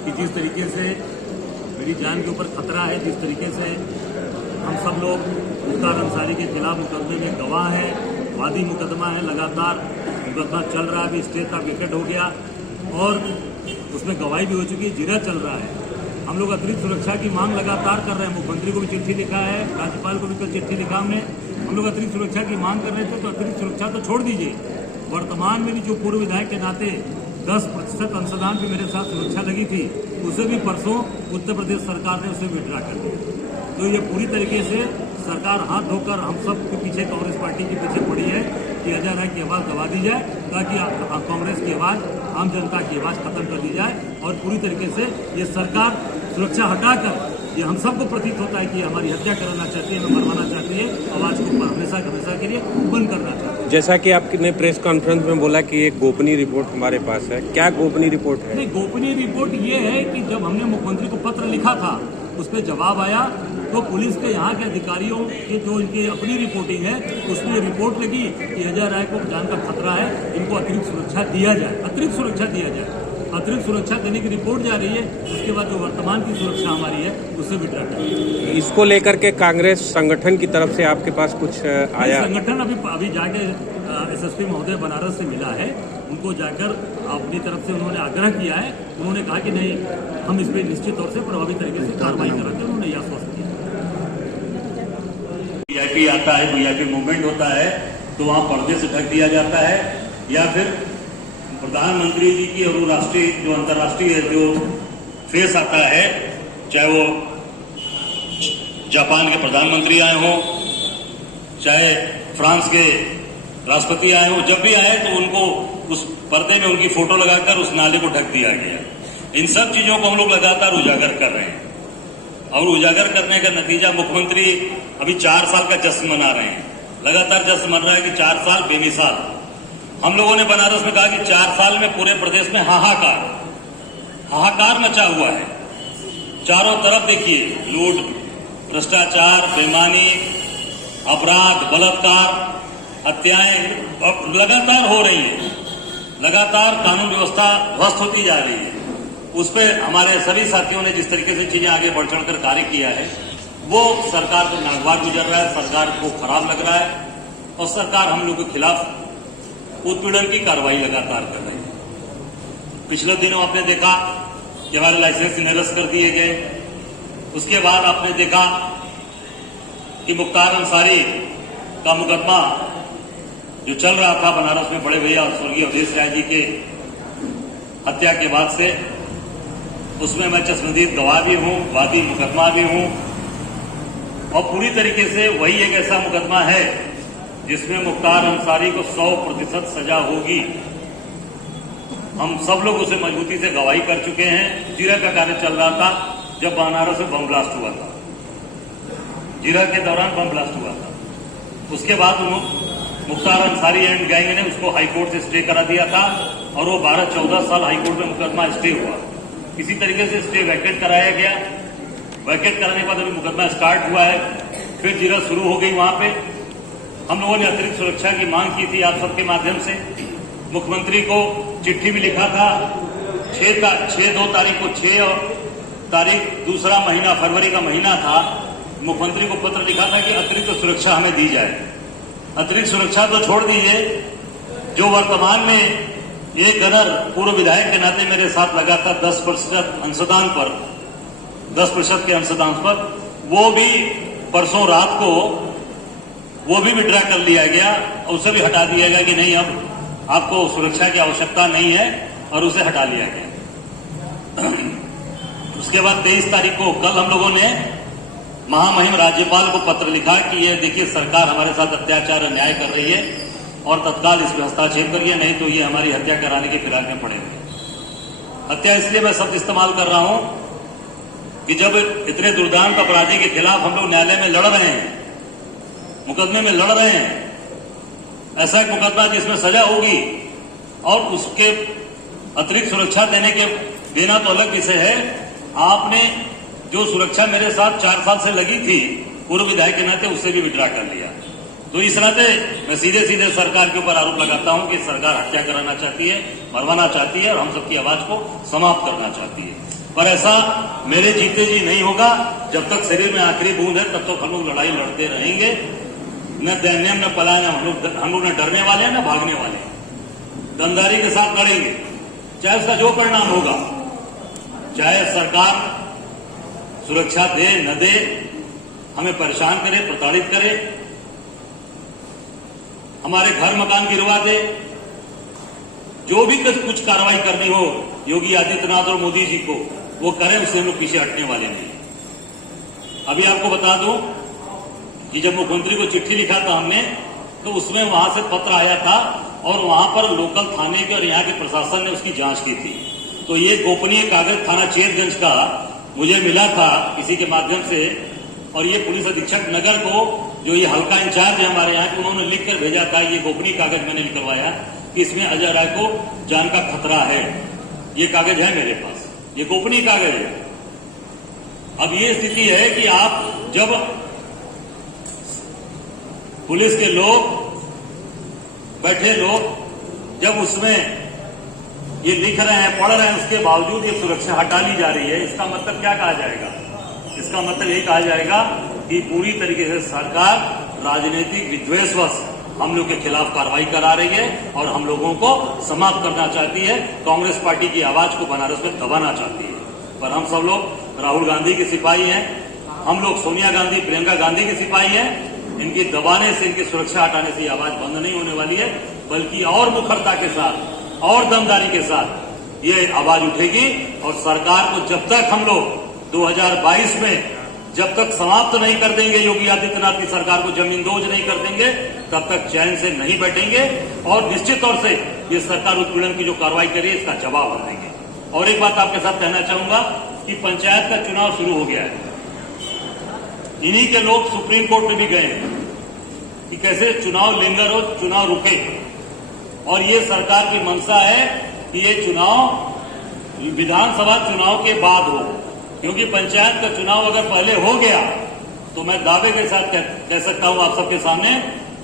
कि जिस तरीके से मेरी जान के ऊपर खतरा है, जिस तरीके से हम सब लोग मुख्तार अंसारी के खिलाफ मुकदमे में गवाह हैं, वादी मुकदमा है, लगातार मुकदमा चल रहा है, अभी स्टे का विकेट हो गया और उसमें गवाही भी हो चुकी है, जिरह चल रहा है। हम लोग अतिरिक्त सुरक्षा की मांग लगातार कर रहे हैं, मुख्यमंत्री को भी चिट्ठी लिखा है, राज्यपाल को भी कल चिट्ठी लिखा हमने। हम लोग अतिरिक्त सुरक्षा की मांग कर रहे थे, तो अतिरिक्त सुरक्षा तो छोड़ दीजिए, वर्तमान में भी जो पूर्व विधायक के नाते 10% अंशदान भी मेरे साथ सुरक्षा लगी थी, उसे भी परसों उत्तर प्रदेश सरकार ने उसे विड्रा कर दिया। तो ये पूरी तरीके से सरकार हाथ धोकर हम सब के पीछे, कांग्रेस पार्टी के पीछे पड़ी है कि अजय राय की आवाज़ दबा दी जाए, ताकि कांग्रेस की आवाज़, आम जनता की आवाज़ खत्म कर दी जाए। और पूरी तरीके से ये सरकार सुरक्षा हटाकर, ये हम सबको प्रतीत होता है कि हमारी हत्या कराना चाहती है, हमें मरवाना चाहती है, आवाज़ को हमेशा के लिए बंद करना चाहती है। जैसा कि आपने प्रेस कॉन्फ्रेंस में बोला कि एक गोपनीय रिपोर्ट हमारे पास है, क्या गोपनीय रिपोर्ट है? नहीं, गोपनीय रिपोर्ट ये है कि जब हमने मुख्यमंत्री को पत्र लिखा था, उस पर जवाब आया, तो पुलिस के यहाँ के अधिकारियों की जो इनकी अपनी रिपोर्टिंग है, उसमें रिपोर्ट लगी कि अजय राय को जान का खतरा है, इनको अतिरिक्त सुरक्षा दिया जाए, अतिरिक्त सुरक्षा दिया जाए। अतिरिक्त सुरक्षा देने की रिपोर्ट जा रही है, उसके बाद जो वर्तमान की सुरक्षा हमारी है उससे विड्रा करेंगे। इसको लेकर के कांग्रेस संगठन की तरफ से आपके पास कुछ आया? संगठन अभी जाके एसएसपी महोदय बनारस से मिला है, उनको जाकर अपनी तरफ से उन्होंने आग्रह किया है। उन्होंने कहा कि नहीं, हम इस पर निश्चित तौर से प्रभावी तरीके से कार्रवाई करेंगे, उन्होंने यह आश्वस्त किया। वीआईपी आता है, वीआईपी मूवमेंट होता है, तो वहाँ पर्दे से ढक दिया जाता है, या फिर प्रधानमंत्री जी की और राष्ट्रीय जो अंतर्राष्ट्रीय जो फेस आता है, चाहे वो जापान के प्रधानमंत्री आए हों, चाहे फ्रांस के राष्ट्रपति आए हों, जब भी आए तो उनको उस पर्दे में उनकी फोटो लगाकर उस नाले को ढक दिया गया। इन सब चीजों को हम लोग लगातार उजागर कर रहे हैं, और उजागर करने का नतीजा मुख्यमंत्री अभी 4 साल का जश्न मना रहे हैं, लगातार जश्न मन रहा है कि 4 साल बेमिसाल। हम लोगों ने बनारस में कहा कि 4 साल में पूरे प्रदेश में हाहाकार मचा हुआ है। चारों तरफ देखिए, लूट, भ्रष्टाचार, बेईमानी, अपराध, बलात्कार, हत्याएं लगातार हो रही है, लगातार कानून व्यवस्था ध्वस्त होती जा रही है। उस पर हमारे सभी साथियों ने जिस तरीके से चीजें आगे बढ़ चढ़कर कार्य किया है, वो सरकार को नागवार गुजर रहा है, सरकार को खराब लग रहा है, और सरकार हम लोग के खिलाफ उत्पीड़न की कार्रवाई लगातार कर रही है। पिछले दिनों आपने देखा कि हमारे लाइसेंस निरस्त कर दिए गए। उसके बाद आपने देखा कि मुख्तार अंसारी का मुकदमा जो चल रहा था बनारस में, बड़े भैया स्वर्गीय अवधेश राय जी के हत्या के बाद से, उसमें मैं चश्मदीद गवाह भी हूं, वादी मुकदमा भी हूं, और पूरी तरीके से वही एक ऐसा मुकदमा है जिसमें मुख्तार अंसारी को 100% सजा होगी। हम सब लोग उसे मजबूती से गवाही कर चुके हैं। जिरह का कार्य चल रहा था जब बनारस में बम ब्लास्ट हुआ था, जिरह के दौरान बम ब्लास्ट हुआ था। उसके बाद मुख्तार अंसारी एंड गैंग ने उसको हाईकोर्ट से स्टे करा दिया था, और वो 12-14 साल हाईकोर्ट में मुकदमा स्टे हुआ। इसी तरीके से स्टे वैकेट कराया गया। वैकेट कराने के बाद अभी मुकदमा स्टार्ट हुआ है, फिर जिरह शुरू हो गई। वहां पे हम लोगों ने अतिरिक्त सुरक्षा की मांग की थी आप सबके माध्यम से। मुख्यमंत्री को चिट्ठी भी लिखा था 2 तारीख को, 6 तारीख दूसरा महीना, फरवरी का महीना था। मुख्यमंत्री को पत्र लिखा था कि अतिरिक्त सुरक्षा हमें दी जाए। अतिरिक्त सुरक्षा तो छोड़ दीजिए, जो वर्तमान में एक गदर पूर्व विधायक के नाते मेरे साथ लगातार 10% अंशदान पर, 10% के अंशदान पर, वो भी परसों रात को वो भी विड्रा कर लिया गया, और उसे भी हटा दिया गया कि नहीं, अब आपको सुरक्षा की आवश्यकता नहीं है, और उसे हटा लिया गया। उसके बाद 23 तारीख को कल हम लोगों ने महामहिम राज्यपाल को पत्र लिखा कि ये देखिए, सरकार हमारे साथ अत्याचार अन्याय कर रही है, और तत्काल इस पर हस्तक्षेप करिए, नहीं तो ये हमारी हत्या कराने की फिराक में पड़ेंगे। हत्या इसलिए मैं शब्द इस्तेमाल कर रहा हूं कि जब इतने दुर्दांत अपराधी के खिलाफ हम लोग न्यायालय में लड़ रहे हैं, मुकदमे में लड़ रहे हैं, ऐसा एक मुकदमा जिसमें सजा होगी, और उसके अतिरिक्त सुरक्षा देना तो अलग विषय है। आपने जो सुरक्षा मेरे साथ 4 साल से लगी थी पूर्व विधायक के नाते, उससे भी विड्रा कर लिया। तो इस नाते मैं सीधे सीधे सरकार के ऊपर आरोप लगाता हूं कि सरकार हत्या कराना चाहती है, मरवाना चाहती है, और हम सबकी आवाज को समाप्त करना चाहती है। पर ऐसा मेरे जीते जी नहीं होगा। जब तक शरीर में आखिरी बूंद है तब तक हम लोग लड़ाई लड़ते रहेंगे। न दैन्यम न पलायन, हम लोग न डरने वाले हैं न भागने वाले हैं। दमदारी के साथ लड़ेंगे, चाहे उसका जो परिणाम होगा, चाहे सरकार सुरक्षा दे न दे, हमें परेशान करे, प्रताड़ित करे, हमारे घर मकान गिरवा दे, जो भी कुछ कार्रवाई करनी हो योगी आदित्यनाथ और मोदी जी को, वो करें, उससे हम लोग पीछे हटने वाले नहीं। अभी आपको बता दूं कि जब मुख्यमंत्री को चिट्ठी लिखा था हमने, तो उसमें वहां से पत्र आया था और वहां पर लोकल थाने के और यहाँ के प्रशासन ने उसकी जांच की थी। तो ये गोपनीय कागज थाना चेतगंज का मुझे मिला था किसी के माध्यम से, और ये पुलिस अधीक्षक नगर को, जो ये हल्का इंचार्ज है हमारे यहाँ, उन्होंने लिखकर भेजा था। ये गोपनीय कागज मैंने निकलवाया कि इसमें अजय राय को जान का खतरा है। ये कागज है मेरे पास, ये गोपनीय कागज है। अब ये स्थिति है कि आप जब पुलिस के लोग, बैठे लोग जब उसमें ये लिख रहे हैं, पढ़ रहे हैं, उसके बावजूद ये सुरक्षा हटा ली जा रही है, इसका मतलब क्या कहा जाएगा? इसका मतलब यही कहा जाएगा कि पूरी तरीके से सरकार राजनीतिक विद्वेषवश हम लोग के खिलाफ कार्रवाई करा रही है और हम लोगों को समाप्त करना चाहती है। कांग्रेस पार्टी की आवाज को बनारस में दबाना चाहती है। पर हम सब लोग राहुल गांधी के सिपाही हैं, हम लोग सोनिया गांधी, प्रियंका गांधी के सिपाही हैं। इनकी दबाने से, इनकी सुरक्षा हटाने से ये आवाज बंद नहीं होने वाली है, बल्कि और मुखरता के साथ और दमदारी के साथ ये आवाज उठेगी। और सरकार को जब तक हम लोग 2022 में जब तक समाप्त नहीं कर देंगे, योगी आदित्यनाथ की सरकार को जमींदोज नहीं कर देंगे, तब तक चैन से नहीं बैठेंगे। और निश्चित तौर से ये सरकार उत्पीड़न की जो कार्रवाई करी है, इसका जवाब हम देंगे। और एक बात आपके साथ कहना चाहूंगा कि पंचायत का चुनाव शुरू हो गया है। इन्हीं के लोग सुप्रीम कोर्ट में भी गए हैं कि कैसे चुनाव लिंगर हो, चुनाव रुके। और ये सरकार की मंशा है कि ये चुनाव विधानसभा चुनाव के बाद हो, क्योंकि पंचायत का चुनाव अगर पहले हो गया तो मैं दावे के साथ कह सकता हूं आप सबके सामने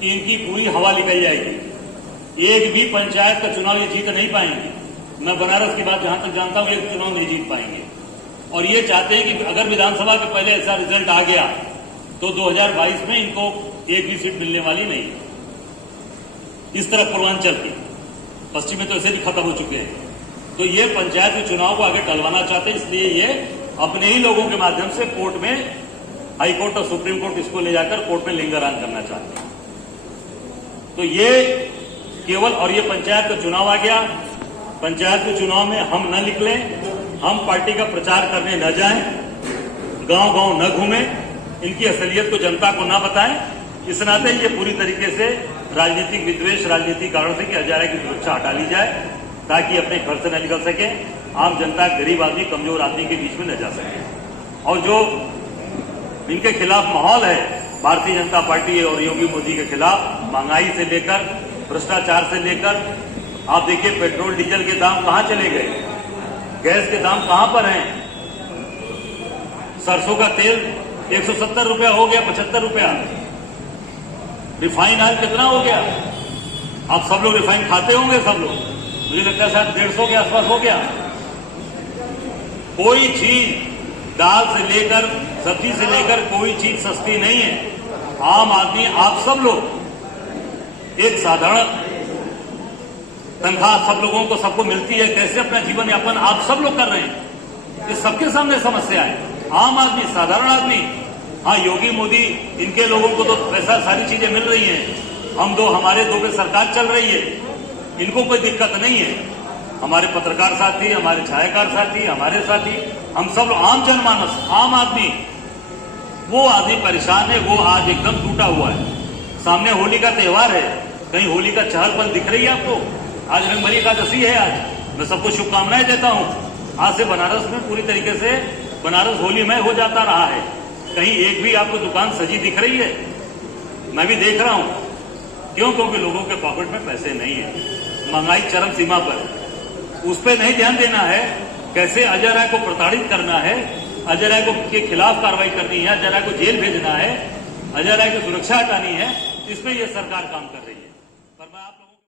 कि इनकी पूरी हवा निकल जाएगी। एक भी पंचायत का चुनाव ये जीत नहीं पाएंगे। मैं बनारस की बात जहां तक जानता हूं, एक चुनाव नहीं जीत पाएंगे। और ये चाहते हैं कि अगर विधानसभा के पहले ऐसा रिजल्ट आ गया तो 2022 में इनको एक भी सीट मिलने वाली नहीं। इस तरह पूर्वांचल की, पश्चिम में तो ऐसे भी खत्म हो चुके हैं। तो ये पंचायत के चुनाव को आगे टलवाना चाहते हैं, इसलिए ये अपने ही लोगों के माध्यम से कोर्ट में, हाई कोर्ट और सुप्रीम कोर्ट, इसको ले जाकर कोर्ट में लिंगरान करना चाहते हैं। तो ये केवल, और ये पंचायत का चुनाव आ गया, पंचायत के चुनाव में हम न निकले, हम पार्टी का प्रचार करने न जाएं, गांव गांव न घूमें, इनकी असलियत को जनता को न बताएं। इस नाते ये पूरी तरीके से राजनीतिक विद्वेष, राजनीतिक कारणों से कि अजय राय की सुरक्षा हटा ली जाए, ताकि अपने घर से न निकल सके, आम जनता, गरीब आदमी, कमजोर आदमी के बीच में न जा सके। और जो इनके खिलाफ माहौल है भारतीय जनता पार्टी और योगी मोदी के खिलाफ, महंगाई से लेकर, भ्रष्टाचार से लेकर, आप देखिए पेट्रोल डीजल के दाम कहां चले गए, गैस के दाम कहां पर हैं, सरसों का तेल 170 रुपया हो गया, 75 रुपया, रिफाइन ऑयल कितना हो गया? आप सब लोग रिफाइन खाते होंगे, सब लोग, मुझे लगता है शायद 150 के आसपास हो गया। कोई चीज, दाल से लेकर, सब्जी से लेकर, कोई चीज सस्ती नहीं है। आम आदमी, आप सब लोग, एक साधारण तनख्वाह सब लोगों को, सबको मिलती है, कैसे अपना जीवन यापन आप सब लोग कर रहे हैं, ये सबके सामने समस्या है। आम आदमी, साधारण आदमी, हाँ योगी मोदी, इनके लोगों को तो पैसा, सारी चीजें मिल रही हैं, हमारे दो पे सरकार चल रही है, इनको कोई दिक्कत नहीं है। हमारे पत्रकार साथी, हमारे छायाकार साथी, हमारे साथी, हम सब आम जनमानस, आम आदमी, वो आदमी परेशान है, वो आज एकदम टूटा हुआ है। सामने होली का त्योहार है, कहीं होली का चहल-पहल दिख रही है आपको? आज रंगभरी एकादशी है। आज मैं सबको शुभकामनाएं देता हूं। आज से बनारस में पूरी तरीके से बनारस होलीमय हो जाता रहा है। कहीं एक भी आपको दुकान सजी दिख रही है? मैं भी देख रहा हूं। क्यों? क्योंकि लोगों के पॉकेट में पैसे नहीं है, महंगाई चरम सीमा पर। उस पर नहीं ध्यान देना है, कैसे अजय राय को प्रताड़ित करना है, अजय राय के खिलाफ कार्रवाई करनी है, अजय राय को जेल भेजना है, अजय राय की सुरक्षा हटानी है, इसमें यह सरकार काम कर रही है।